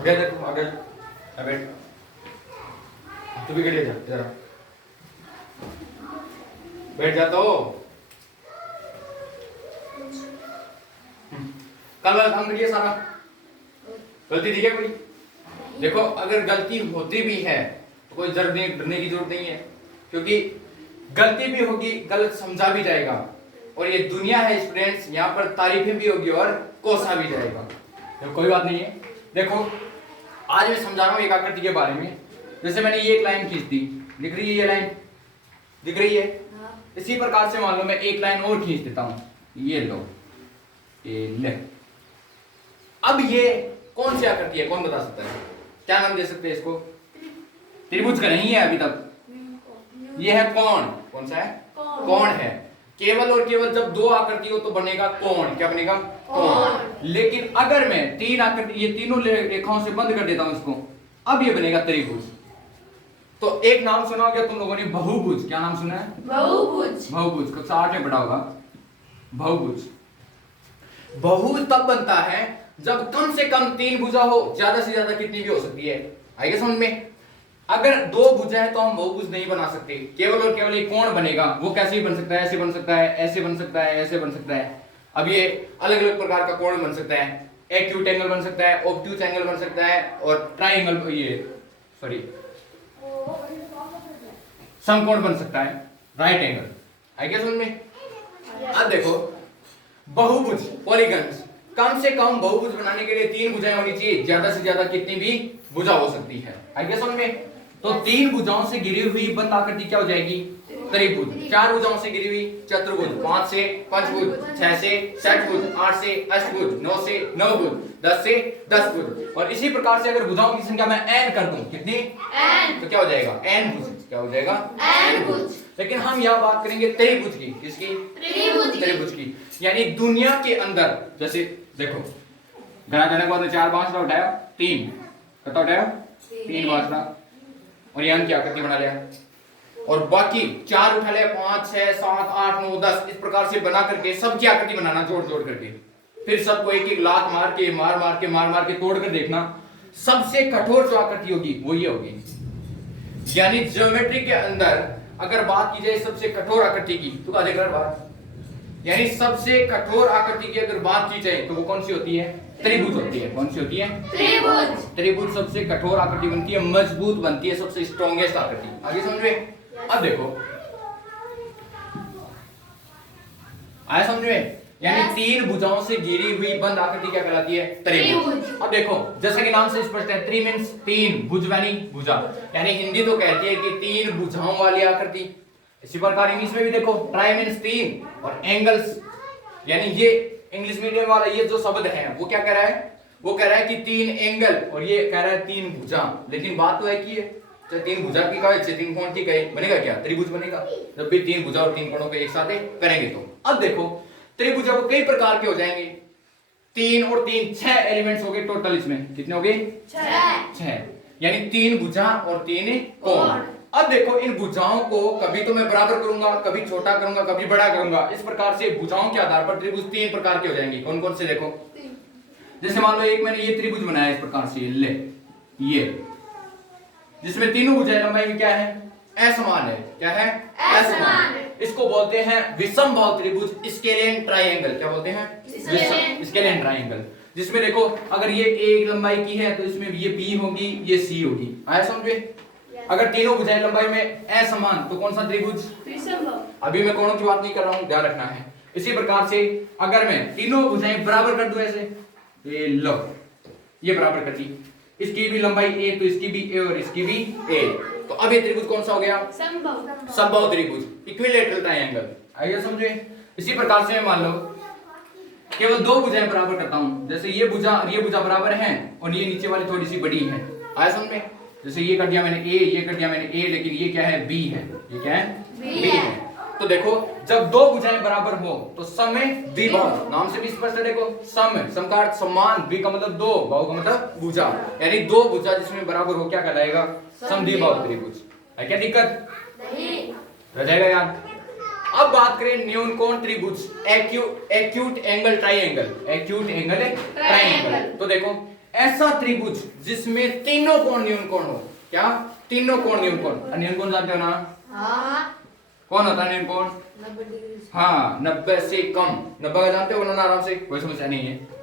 आगे देखो, आगे बैठ। तू भी खड़ी हो जा, इधर आ। बैठ जा तो। कल वाला काम करिए सारा। गलती दिखे कोई? देखो अगर गलती होती भी है तो कोई डरने की जरूरत नहीं है, क्योंकि गलती भी होगी, गलत समझा भी जाएगा, और ये दुनिया है स्टूडेंट्स, यहाँ पर तारीफें भी होगी और कोसा भी जाएगा। तो कोई बात नहीं है। देखो आज मैं समझा रहा हूँ एक आकृति के बारे में। जैसे मैंने ये एक लाइन खींच दी, दिख रही है ये लाइन, दिख रही है? इसी प्रकार से मान लो मैं एक लाइन और खींच देता हूँ, ये लो, ये ले। अब ये कौन सी आकृति है, कौन बता सकता है? क्या नाम दे सकते हैं इसको? त्रिभुज का नहीं है अभी तक, ये है कोण। कौन सा है? कोण है। केवल और केवल जब दो आकृति हो तो बनेगा कोण। क्या बनेगा? कोण। लेकिन अगर मैं तीन आकृति, ये तीनों रेखाओं से बंद कर देता हूं इसको, अब ये बनेगा त्रिभुज। तो एक नाम सुना होगा तुम लोगों ने, बहुभुज। क्या नाम सुना है? बहुभुज। बहुभुज कक्षा 8 में पढ़ा होगा। बहुभुज, बहुभुज तब बनता है जब कम से कम तीन भुजा हो, ज्यादा से ज्यादा कितनी भी हो सकती है। आएगा समझ में? अगर दो भुजा है तो हम बहुभुज नहीं बना सकते, केवल और केवल एक कोण बनेगा। वो कैसे भी बन सकता है, ऐसे बन सकता है, ऐसे बन सकता है, ऐसे बन सकता है। अब ये अलग अलग प्रकार का कोण बन सकता है। एक्यूट एंगल बन सकता है, ऑब्ट्यूज एंगल बन सकता है, और ट्राइंगल, ये सॉरी समकोण बन सकता है, राइट एंगल। है क्या समझ में? अब देखो बहुभुज, पॉलीगन्स, कम से कम बहुभुज बनाने के लिए तीन भुजाएं होनी चाहिए, ज्यादा से ज्यादा कितनी भी भुजा हो सकती है। है क्या समझ में? तो तीन भुजाओं से घिरी हुई बंद आकृति क्या हो जाएगी? त्रिभुज। चार भुजाओं से घिरी हुई चतुर्भुज, 5 से पंचभुज, 6 से षटभुज, 8 से अष्टभुज, 9 से नवभुज, 10 से 10 भुज। और इसी प्रकार से अगर भुजाओं की संख्या मैं n कर दूं, कितनी? n, तो क्या हो जाएगा? n भुज। क्या हो जाएगा? n भुज। लेकिन हम यहाँ बात करेंगे त्रिभुज की। किसकी? त्रिभुज की। यानी दुनिया के अंदर, जैसे देखो घना जाने के बाद में 4 बांसुरा उठाया, 3 कितना उठाया? 3 बांसुरा, और यहाँ क्या आकृति बना लिया, और बाकी 4 उठा लिया, 5 6 7 8 9 10, इस प्रकार से बना करके सबकी आकृति बनाना, जोड़ जोड़ करके। फिर सबको एक एक लात मार के मार के तोड़ कर देखना, सबसे कठोर जो आकृति होगी वो ये होगी। यानी ज्योमेट्री के अंदर अगर बात की जाए सबसे कठोर आकृति की, तो क्या देख रहा बात, यानी सबसे कठोर आकृति की अगर बात की जाए तो वो कौन सी होती है? त्रिभुज होती है। कौन सी होती है? त्रिभुज। त्रिभुज सबसे कठोर आकृति बनती है, मजबूत बनती है, सबसे स्ट्रॉन्गेस्ट आकृति। आगे समझ में? अब देखो आया समझ में? यानी तीन भुजाओं से घिरी हुई बंद आकृति क्या कहलाती है? त्रिभुज। अब देखो जैसा कि नाम से स्पष्ट है, त्रि मींस तीन, भुज यानी भुजा, यानी हिंदी तो कहती है कि तीन भुजाओं वाली आकृति। इसी प्रकार इंग्लिश में भी देखो, ट्राई मींस तीन, और एंगल्स, यानी ये इंग्लिश मीडियम वाला ये जो शब्द है वो क्या कह रहा है? वो कह रहा है कि तीन एंगल, और ये कह रहा है तीन भुजा। लेकिन बात तो है कि चाहे तीन भुजा की कहे, चाहे तीन कोण की कहे, बनेगा क्या? त्रिभुज बनेगा, जब भी तीन भुजा और तीन कोणों के एक साथ करेंगे तो। अब देखो त्रिभुज अब कई प्रकार के हो जाएंगे, 3 और 3 6 एलिमेंट्स हो गए टोटल। इसमें कितने हो गए? 6। यानी 3 भुजा और 3 कोण। अब देखो इन भुजाओं को कभी तो मैं बराबर करूंगा, कभी छोटा करूंगा, कभी बड़ा करूंगा। इस प्रकार से भुजाओं के आधार पर त्रिभुज 3 प्रकार के हो जाएंगे। कौन कौन से? देखो जैसे मान लो एक मैंने ये त्रिभुज बनाया इस प्रकार से, ले ये, जिसमें तीनों भुजाएं लंबाई में क्या है? असमान है। क्या है? असमान। इसको बोलते हैं विषम बाहु त्रिभुज, स्केलियन ट्रायंगल। क्या बोलते हैं? Scalene triangle. जिसमें देखो अगर ये एक लंबाई की है तो इसमें ये बी होगी, ये सी होगी। आया समझे? अगर तीनों भुजाएं लंबाई में असमान तो कौन सा त्रिभुज? अभी मैं कोणों की बात नहीं कर रहा हूं, ध्यान रखना है। इसी प्रकार से अगर मैं तीनों भुजाएं बराबर कर दूं, ऐसे ये लो, ये बराबर कर दी, इसकी भी लंबाई ए तो इसकी भी ए और इसकी भी ए, तो अब ये त्रिभुज कौन सा हो गया? समबाहु त्रिभुज, इक्विलैटरल ट्रायंगल। आइए समझे? इसी प्रकार से मैं मान लो केवल दो भुजाएं बराबर करता हूं, जैसे ये भुजा बराबर है और ये नीचे वाली थोड़ी सी बड़ी है। आया समझ में? जैसे ये कर दिया मैंने ए, ये कर दिया मैंने ए, लेकिन ये क्या है? बी है। ये क्या है? बी है। तो देखो जब दो भुजाएं बराबर हो तो सम में द्विबाहु, नाम से भी स्पष्ट है। देखो सम का अर्थ समान, द्वि का मतलब दो, बाहु का मतलब भुजा, यानी दो भुजा जिसमें बराबर हो क्या कहलाएगा? समद्विबाहु त्रिभुज। है क्या दिक्कत? नहीं। रह जाएगा यार? अब बात करें न्यून कोण त्रिभुज, acute angle triangle, acute angle triangle. तो देखो ऐसा त्रिभुज जिसमें तीनों कोण न्यून कोण हो, क्या तीनों कोण न्यून कोण, न्यून कोण जानते हो ना? हाँ। कौन होता है न्यून कोण? 90 डिग्री। हाँ 90 से कम, 90 का जानते हो बनाना आराम से, कोई समस्या नहीं है।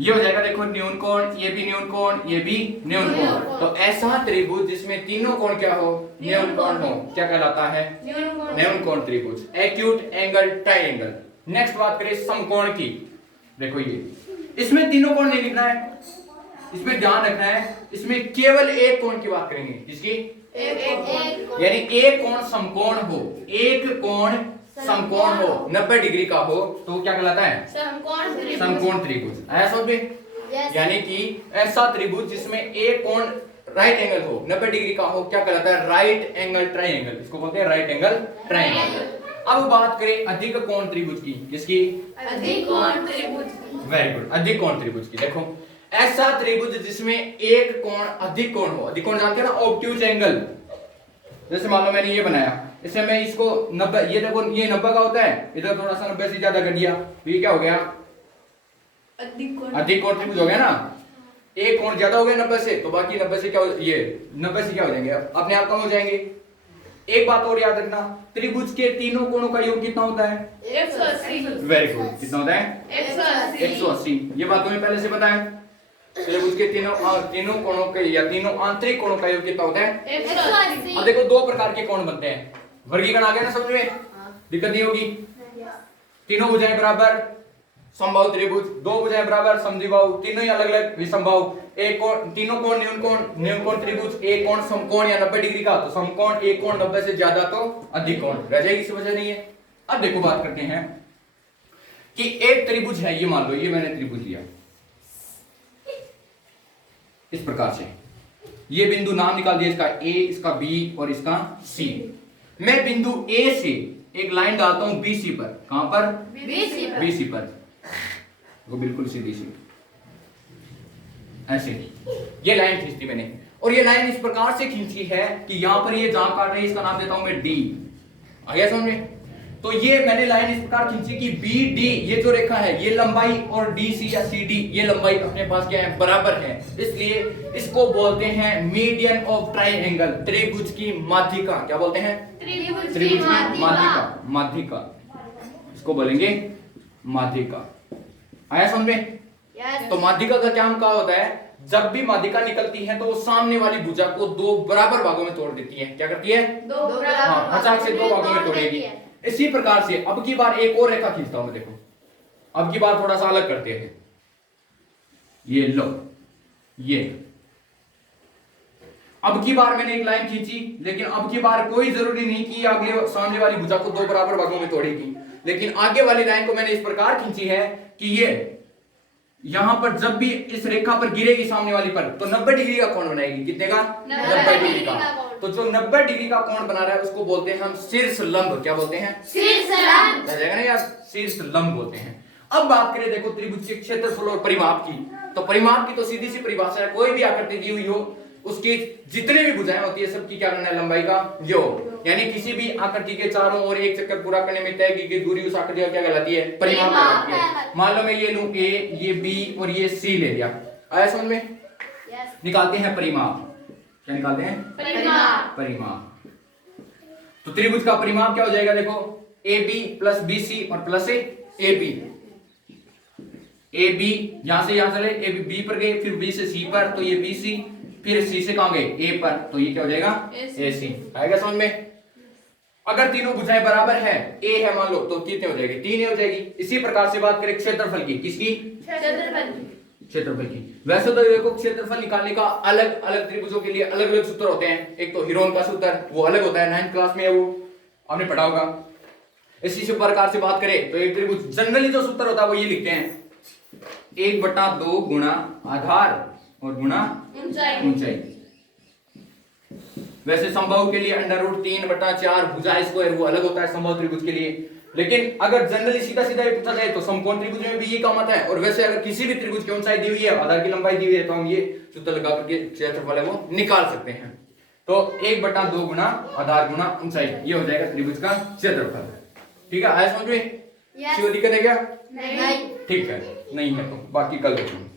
ये हो जाएगा देखो न्यून कोण, ये भी न्यून कोण, ये भी न्यून कोण। तो ऐसा त्रिभुज जिसमें तीनों कोण क्या हो, न्यून कोण हो, क्या कहलाता है? न्यून कोण त्रिभुज, एक्यूट एंगल ट्राइंगल। नेक्स्ट बात करें समकोण की। देखो ये इसमें तीनों कोण नहीं लिखना है, इसमें ध्यान रखना है, इसमें केवल एक कोण की बात करेंगे। किसकी? यानी एक कोण समकोण हो, एक कोण समकोण हो 90 डिग्री का हो तो क्या कहलाता है? समकोण त्रिभुज। आया समझ में? यानी कि ऐसा त्रिभुज जिसमें एक कोण राइट एंगल हो 90 डिग्री का हो क्या कहलाता है? राइट एंगल ट्राइंगल, इसको बोलते हैं राइट एंगल ट्राइंगल। अब बात करें अधिक कोण त्रिभुज की। किसकी? अधिक कोण त्रिभुज। वेरी गुड, अधिक कोण त्रिभुज की। देखो ऐसा त्रिभुज जिसमें एक कोण अधिक कोण हो, अधिक कोण जानते हैं ना? Obtuse angle. जैसे मान लो मैंने ये बनाया, इससे मैं इसको 90, ये देखो ये 90 का होता है, इधर थोड़ा सा 90 से ज्यादा कर दिया तो ये क्या हो गया? अधिक कोण त्रिभुज हो गया ना। एक कोण ज्यादा हो गया 90 से तो बाकी 90 से क्या हो, ये 90 से क्या हो जाएंगे? अपने आप कम हो जाएंगे। एक बात और याद रखना, त्रिभुज के तीनों कोणों का योग कितना होता है? 180। वेरी गुड, कितना होता है? 180। ये बात तुम्हें पहले से पता है। त्रिभुज के तीनों कोणों के या तीनों आंतरिक कोणों का योग कितना होता है? 180। अब देखो दो प्रकार के कोण बनते हैं, वर्गीकरण आ गया ना समझ में? दिक्कत नहीं होगी। तीनों भुजाएं बराबर समबाहु त्रिभुज, दो भुजाएं बराबर समद्विबाहु, तीनों ही अलग अलग विषमबाहु। एक कोण, तीनों कोण न्यून कोण त्रिभुज, एक कोण समकोण या 90 डिग्री का तो समकोण, एक कोण 90 से ज्यादा तो अधिक कोण। रह जाएगी, किसी वजह नहीं है। अब देखो बात करते हैं कि एक त्रिभुज है, ये मान लो ये मैंने त्रिभुज लिया इस प्रकार से, ये बिंदु नाम निकाल दिया इसका ए, इसका बी और इसका सी। मैं बिंदु ए से एक लाइन डालता हूं बीसी पर। कहां पर? बीसी पर। वो बिल्कुल सीधी सी ऐसे ये लाइन खींची मैंने, और ये लाइन इस प्रकार से खींची है कि यहां पर ये जहां काट रही है इसका नाम देता हूं मैं डी। आ गया समझ में? तो ये मैंने लाइन इस प्रकार खींची कि बी डी ये जो रेखा है ये लंबाई और डी सी या सी डी ये लंबाई अपने पास क्या है? बराबर है। इसलिए इसको बोलते हैं मीडियन ऑफ ट्राइंगल, त्रिभुज की माध्यिका। क्या बोलते हैं? त्रिभुज की माध्यिका। माध्यिका इसको बोलेंगे माध्यिका। आया समझ में? तो माध्यिका का क्या काम होता है? जब भी माध्यिका निकलती है तो वो सामने वाली भुजा को दो बराबर भागों में तोड़ देती है। क्या करती है? दो बराबर, अचानक से दो भागों में तोड़ेगी। इसी प्रकार से अब की बार एक और रेखा खींचता हूं मैं। देखो अब की बार थोड़ा सा अलग करते हैं। ये लो, ये अब की बार मैंने एक लाइन खींची, लेकिन अब की बार कोई जरूरी नहीं कि अगले सामने वाली भुजा को दो बराबर भागों में तोड़ेगी, लेकिन आगे वाली लाइन को मैंने इस प्रकार खींची है कि ये यहां पर जब भी इस रेखा पर गिरेगी सामने वाली पर तो 90 डिग्री का कोण बनाएगी। कितने का? 90 डिग्री का। तो जो 90 डिग्री का कोण बना रहा है उसको बोलते हैं हम शीर्ष लंब। क्या बोलते हैं? शीर्ष लंब। जाएगा ना यार, शीर्ष लंब बोलते हैं। अब बात करें देखो त्रिभुज के क्षेत्रफल और परिमाप की। तो परिमाप की तो सीधी सी परिभाषा है, कोई भी आकृति दी हुई हो उसकी जितने भी भुजाएं होती है सबकी क्या करना है? लंबाई का योग। यानी किसी भी आकृति के चारों ओर एक चक्कर पूरा करने में तय की गई दूरी उस आकृति का क्या कहलाती है? परिमाप कहलाती है। मान लो मैं ये लूं ए, ये बी और ये सी ले लिया। आया समझ में? निकालते हैं परिमाप। क्या निकालते हैं? परिमाप। तो त्रिभुज का परिमाप क्या हो जाएगा? देखो A B plus B C और plus A B. A B यहां से यहां चले, ए बी पर गए, फिर बी से सी पर, तो ये बी सी, फिर सी से कहां गए? ए पर, तो ये क्या हो जाएगा? ए सी। आएगा समझ में? अगर तीनों भुजाएं बराबर है, ए है मान लो, तो कितने हो जाएगी? 3 हो जाएगी। इसी प्रकार से बात करें क्षेत्रफल की। किसकी? क्षेत्रफल की। वैसे तो देखो क्षेत्रफल निकालने का अलग अलग त्रिभुजों के लिए अलग अलग सूत्र होते हैं। एक तो हीरोन का सूत्र, वो अलग होता है, 9th क्लास में है, वो आपने पढ़ा होगा। इसी प्रकार से बात करें तो एक त्रिभुज जनरली जो सूत्र होता है वो ये लिखते हैं 1/2 गुणा आधार और गुणा ऊंचाई। वैसे समबाहु के लिए √3/4 भुजा स्क्वायर वो अलग होता है समबाहु त्रिभुज के लिए। लेकिन अगर जनरली सीधा सीधा ही पूछा जाए तो समकोण त्रिभुज में भी ये काम आता है। और वैसे अगर किसी भी त्रिभुज की ऊंचाई दी हुई है, आधार की लंबाई दी हुई है, तो हम ये सूत्र लगा करके क्षेत्रफल है वो निकाल सकते हैं। तो 1/2 गुणा आधार गुणा ऊंचाई, ये हो जाएगा त्रिभुज का क्षेत्रफल। ठीक है, आया समझ में? Yes. कोई दिक्कत है क्या? नहीं। ठीक है, नहीं है तो बाकी कल देखेंगे।